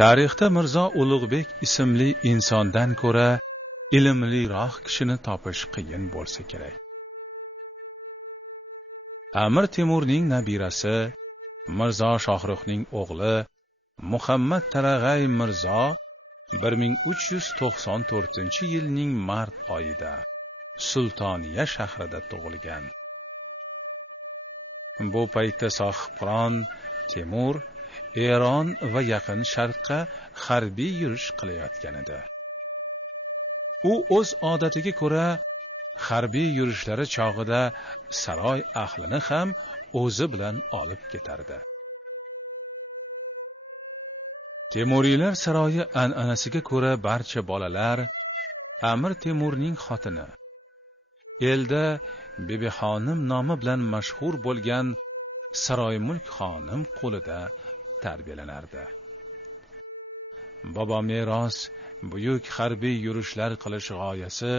tarixda mirzo ulug'bek ismli insondan ko'ra ilmliroq kishini topish qiyin bo'lsa kerak. Amir temurning nabirasi mirzo shohruxning o'g'li muhammad tarag'ay mirzo bir ming uch yuz to'qson to'rtinchi yilning mart oyida sultoniya shahrida tug'ilgan. Bu paytda sohibqiron temur eron va yaqin sharqqa harbiy yurish qilayotgan edi. U o'z odatiga ko'ra harbiy yurishlari chog'ida saroy ahlini ham o'zi bilan olib ketardi. Temuriylar saroyi an'anasiga ko'ra barcha bolalar amir temurning xotini elda bibixonim nomi bilan mashhur bo'lgan saroymulk xonim qo'lida tarbiyalanardi. Bobo meros buyuk harbiy yurishlar qilish g'oyasi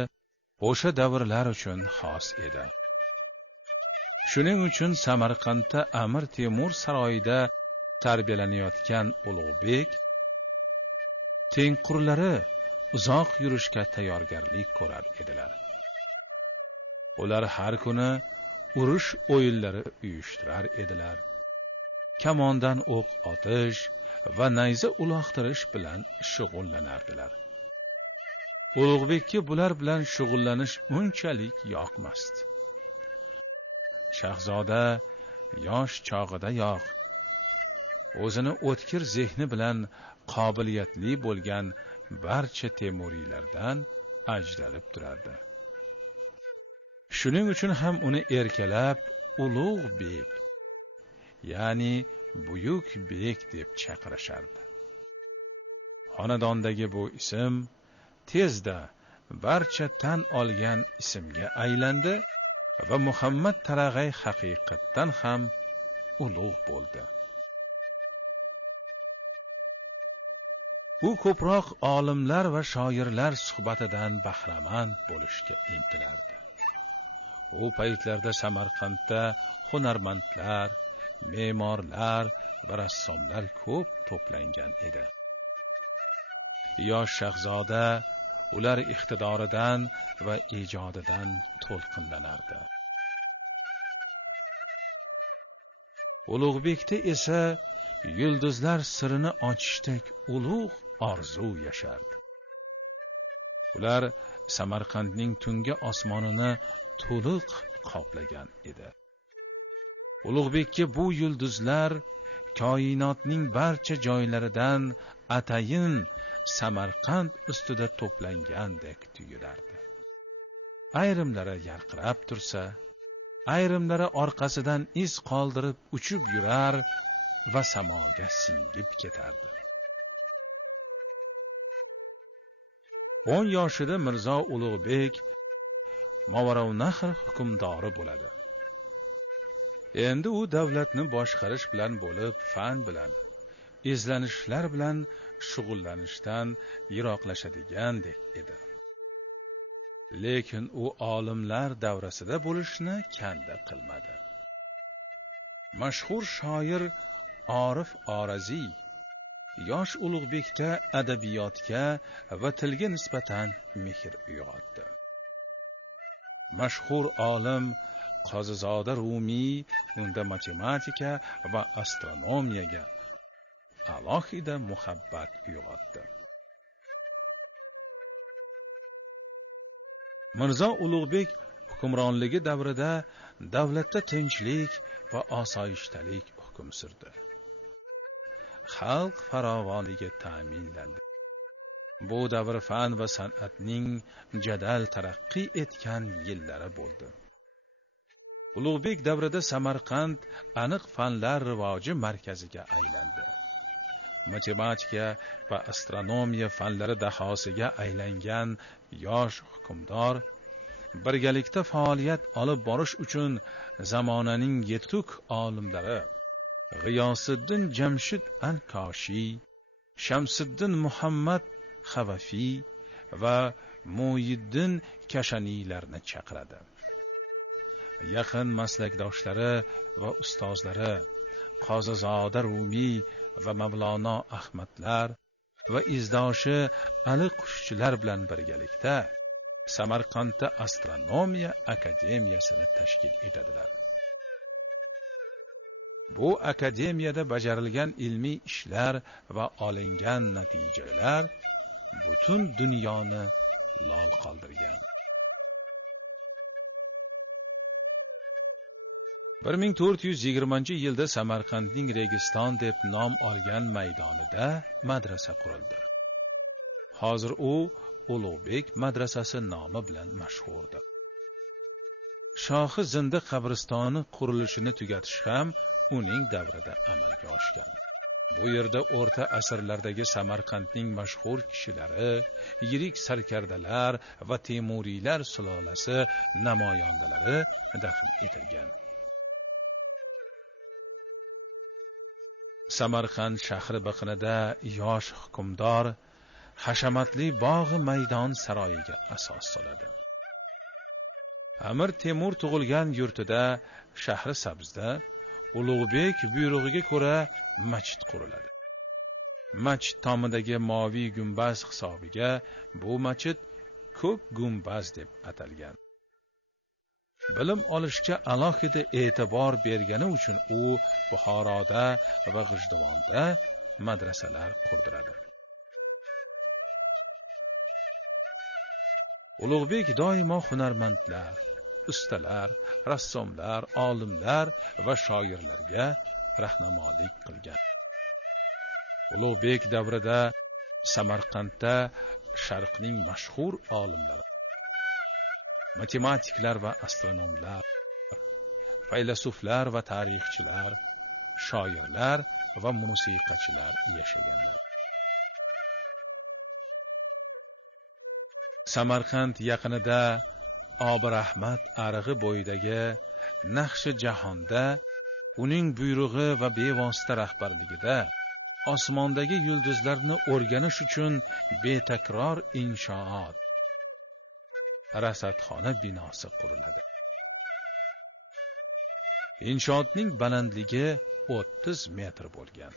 o'sha davrlar uchun xos edi. Shuning uchun samarqandda amir temur saroyida tarbiyalanayotgan ulug'bek tengqurlari uzoq yurishga tayyorgarlik ko'rar edilar. Ular har kuni urush o'yinlari uyushtirar edilar. Kamondan o'q otish va nayza uloqtirish bilan shug'ullanardilar. Ulug'bekka bular bilan shug'ullanish unchalik yoqmasdi. Shahzoda yosh chog'idayoq o'zini o'tkir zehni bilan qobiliyatli bo'lgan barcha temuriylardan ajralib turardi. Shuning uchun ham uni erkalab ulug' bek ya'ni buyuk bek deb chaqirishardi xonadondagi bu ism tezda barcha tan olgan ismga aylandi va muhammad tarag'ay haqiqatdan ham ulug' bo'ldi. U ko'proq olimlar va shoirlar suhbatidan bahramand bo'lishga intilardi. U paytlarda samarqandda hunarmandlar me'morlar va rassomlar ko'p to'plangan edi. Yosh shahzoda ular iqtidoridan va ijodidan to'lqinlanardi. Ulug'bekda esa yulduzlar sirini ochishdek ulug' orzu yashardi. Ular samarqandning tungi osmonini to'liq qoplagan edi. Ulug'bekka bu yulduzlar koinotning barcha joylaridan atayin samarqand ustida to'plangandek tuyulardi. Ayrimlari yarqirab tursa ayrimlari orqasidan iz qoldirib uchib yurar va samoga singib ketardi. O'n yoshida mirzo ulug'bek movarovnahr hukmdori bo'ladi. Endi u davlatni boshqarish bilan bo'lib fan bilan izlanishlar bilan shug'ullanishdan yiroqlashadigandek edi. Lekin u olimlar davrasida bo'lishni kanda qilmadi. Mashhur shoir orif oraziy yosh ulug'bekda adabiyotga va tilga nisbatan mehr uyg'otdi. Mashhur olim qozizoda rumiy unda matematika va astronomiyaga alohida muhabbat uyg'otdi. Mirzo ulug'bek hukmronligi davrida davlatda tinchlik va osoyishtalik hukm surdi. Xalq farovonligi ta'minlandi. Bu davr fan va san'atning jadal taraqqiy etgan yillari bo'ldi. Ulug'bek davrida samarqand aniq fanlar rivoji markaziga aylandi. Matematika va astronomiya fanlari dahosiga aylangan yosh hukmdor birgalikda faoliyat olib borish uchun zamonaning yetuk olimlari g'iyosiddin jamshid al koshiy shamsiddin muhammad havafiy va mo'yiddin kashaniylarni chaqiradi. Yaqin maslakdoshlari va ustozlari qozizoda rumiy va mavlono ahmadlar va izdoshi ali qushchilar bilan birgalikda samarqandda astronomiya akademiyasini tashkil etadilar. Bu akademiyada bajarilgan ilmiy ishlar va olingan natijalar butun dunyoni lol qoldirgan. Bir ming to'rt yuz yigirmanchi yilda samarqandning registon deb nom olgan maydonida madrasa qurildi. Hozir u ulug'bek madrasasi nomi bilan mashhurdir shohi zindi qabristoni qurilishini tugatish ham uning davrida amalga oshgan. Bu yerda o'rta asrlardagi samarqandning mashhur kishilari yirik sarkardalar va temuriylar sulolasi namoyandalari dafn etilgan. Samarqand shahri biqinida yosh hukmdor hashamatli bog'i maydon saroyiga asos soladi. Amir temur tug'ilgan yurtida shahri sabzda ulug'bek buyrug'iga ko'ra masjid quriladi. Masjid tomidagi moviy gumbaz hisobiga bu masjid ko'k gumbaz deb atalgan. Bilim olishga alohida e'tibor bergani uchun u buxoroda va g'ijduvonda madrasalar qurdiradi. Ulug'bek doimo hunarmandlar ustalar rassomlar olimlar va shoirlarga rahnamolik qilgan. Ulug'bek davrida samarqandda sharqning mashhur olimlari matematiklar va astronomlar faylasuflar va tarixchilar shoirlar va musiqachilar yashaganlar. Samarqand yaqinida obi rahmat arig'i bo'yidagi naqshi jahonda uning buyrug'i va bevosita rahbarligida osmondagi yulduzlarni o'rganish uchun betakror inshoot rasadxona binosi quriladi. Inshootning balandligi o'ttiz metr bo'lgan.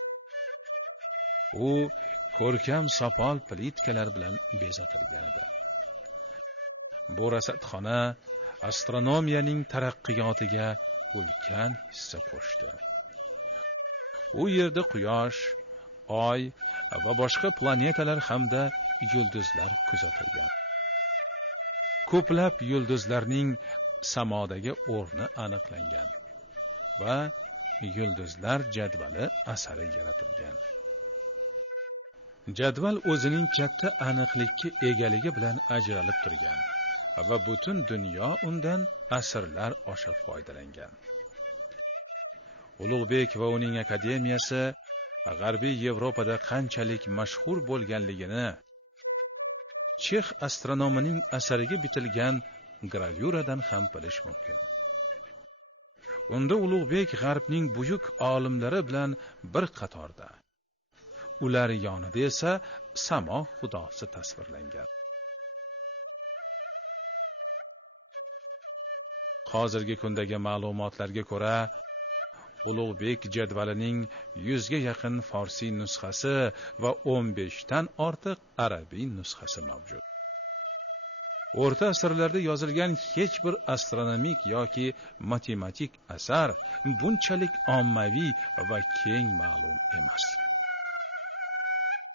U ko'rkam sopol plitkalar bilan bezatilgan edi. Bu rasadxona astronomiyaning taraqqiyotiga ulkan hissa qo'shdi. U yerda quyosh oy va boshqa planetalar hamda yulduzlar kuzatilgan. Ko'plab yulduzlarning samodagi o'rni aniqlangan va yulduzlar jadvali asari yaratilgan. Jadval o'zining katta aniqlikka egaligi bilan ajralib turgan va butun dunyo undan asrlar osha foydalangan. Ulug'bek va uning akademiyasi g'arbiy yevropada qanchalik mashhur bo'lganligini chex astronomining asariga bitilgan gravyuradan ham bilish mumkin. Unda ulug'bek g'arbning buyuk olimlari bilan bir qatorda. Ular yonida esa samo xudosi tasvirlangan. Hozirgi kundagi ma'lumotlarga ko'ra ulug'bek jadvalining yuzga yaqin forsiy nusxasi va o'n beshdan ortiq arabiy nusxasi mavjud. O'rta asrlarda yozilgan hech bir astronomik yoki matematik asar bunchalik ommaviy va keng ma'lum emas.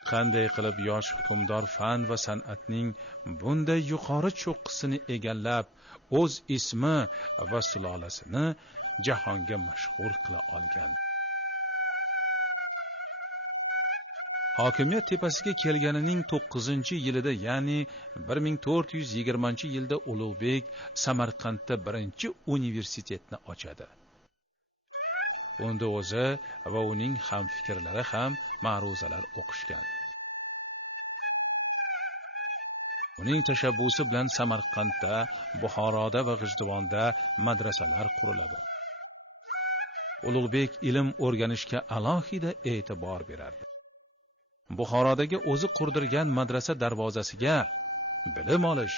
Qanday qilib yosh hukmdor fan va san'atning bunday yuqori cho'qqisini egallab o'z ismi va sulolasini jahonga mashhur qila olgan. Hokimiyat tepasiga kelganining to'qqizinchi yilida ya'ni bir ming to'rt yuz yigirmanchi yilda ulug'bek samarqandda birinchi universitetni ochadi. Unda o'zi va uning hamfikrlari ham ma'ruzalar o'qishgan. Uning tashabbusi bilan samarqandda buxoroda va g'ijduvonda madrasalar quriladi. Ulug'bek ilm o'rganishga alohida e'tibor berardi. Buxorodagi o'zi qurdirgan madrasa darvozasiga bilim olish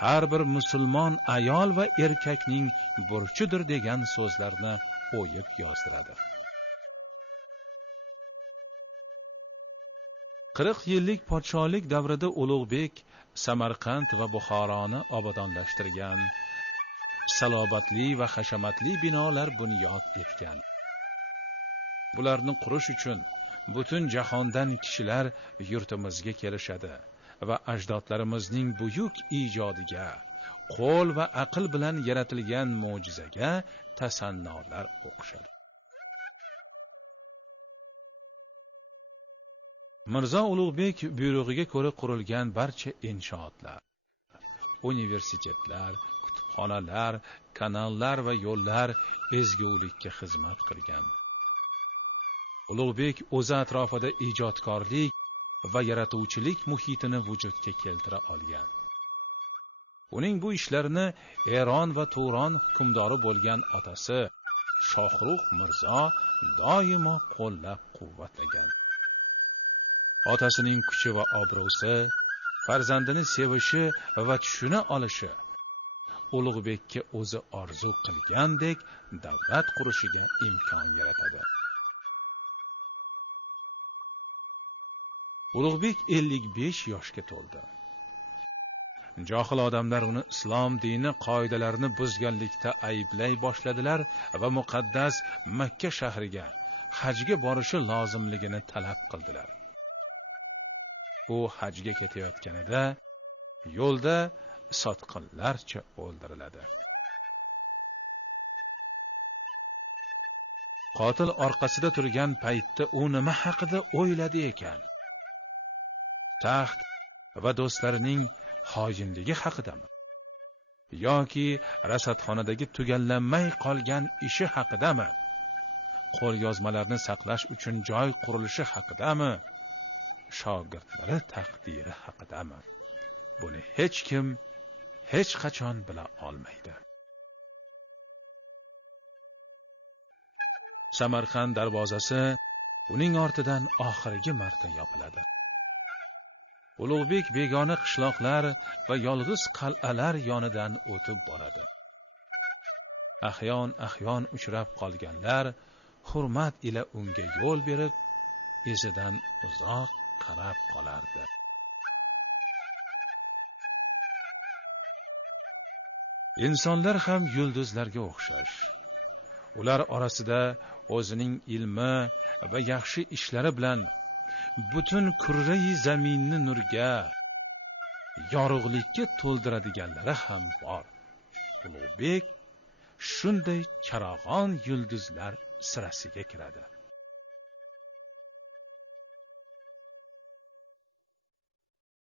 har bir musulmon ayol va erkakning burchidir degan so'zlarni o'yib yozdiradi. Qirq yillik podsholik davrida ulug'bek samarqand va buxoroni obodonlashtirgan salobatli va hashamatli binolar bunyod etgan. Bularni qurish uchun butun jahondan kishilar yurtimizga kelishadi va ajdodlarimizning buyuk ijodiga qo'l va aql bilan yaratilgan mo'jizaga tasannolar o'qishadi mirzo ulug'bek buyrug'iga ko'ra qurilgan barcha inshootlar universitetlar xonalar kanallar va yo'llar ezgulikka xizmat qilgan. Ulug'bek o'zi atrofida ijodkorlik va yaratuvchilik muhitini vujudga keltira olgan. Uning bu ishlarini eron va turon hukmdori bo'lgan otasi shohruh mirzo doimo qo'llab quvvatlagan otasining kuchi va obro'si farzandini sevishi va tushuna olishi ulug'bekka o'zi orzu qilgandek davlat qurishiga imkon yaratadi. Ulug'bek ellik besh yoshga to'ldi. Johil odamlar uni islom dini qoidalarini buzganlikda ayblay boshladilar va muqaddas makka shahriga hajga borishi lozimligini talab qildilar. U hajga ketayotganida yo'lda sotqinlarcha o'ldiriladi. Qotil orqasida turgan paytda u nima haqida o'yladi ekan? Taxt va do'stlarining xojinligi haqidami? Yoki rasadxonadagi tugallanmay qolgan ishi haqidami? Qo'lyozmalarni saqlash uchun joy qurilishi haqidami? Shogirdlari taqdiri haqidami? Buni hech kim hech qachon bila olmaydi. Samarqand darvozasi uning ortidan oxirgi marta yopiladi. Ulug'bek begona qishloqlar va yolg'iz qal'alar yonidan o'tib boradi. Ahyon ahyon uchrab qolganlar hurmat ila unga yo'l berib izidan uzoq qarab qolardi. Insonlar ham yulduzlarga o'xshash. Ular orasida o'zining ilmi va yaxshi ishlari bilan butun kurrai zaminni nurga yorug'likka to'ldiradiganlari ham bor. Ulug'bek shunday charog'on yulduzlar sirasiga kiradi.